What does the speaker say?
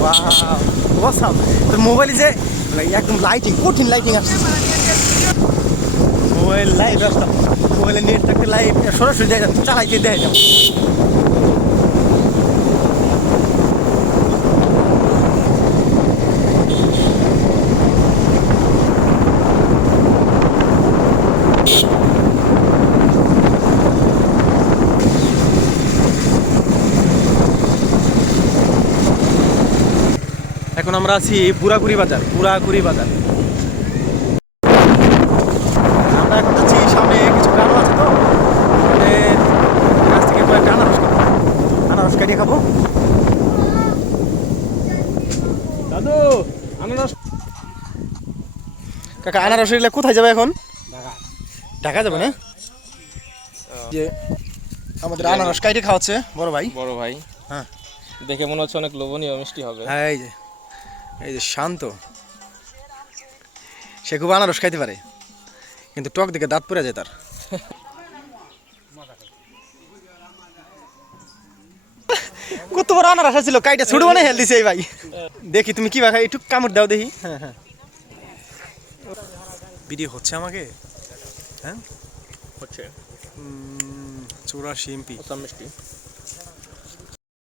Wow awesome. তো মোবাইলে যে একদম লাইটিং, কঠিন লাইটিং আসছে। মোবাইল লাইভ আসতাম, মোবাইলে নেট থাকতে লাইভ সরাসরি চালাইতে দেয় যাবো। এখন আমরা আছি পুরাকুড়ি বাজার। আমরা এখন যাচ্ছি, সামনে কিছু গ্রাম আছে, তো গাছ থেকে কয়েকটা আনারস কাটিয়ে খাবো। দাদু আনারস কাকা, আনারস এগুলো কোথায় যাবে এখন? ঢাকা যাবে না? যে আমাদের আনারস কাইটে খাওয়াচ্ছে বড় ভাই। হ্যাঁ, দেখে মনে হচ্ছে অনেক লোভনীয় মিষ্টি হবে। হ্যাঁ, এই যে শান্ত, সে খুব আনারস খাইতে পারে, কিন্তু টক দিকে দাঁত পড়ে যায় তার। কত বড় আনারস ছিল, কাইটা ছোট মানে হেল দিছে এই ভাই। দেখি তুমি কি ভাই, একটু কামড় দাও দেখি। হ্যাঁ, ভিডিও হচ্ছে আমাকে। হ্যাঁ, হচ্ছে 84 এমপি মিষ্টি।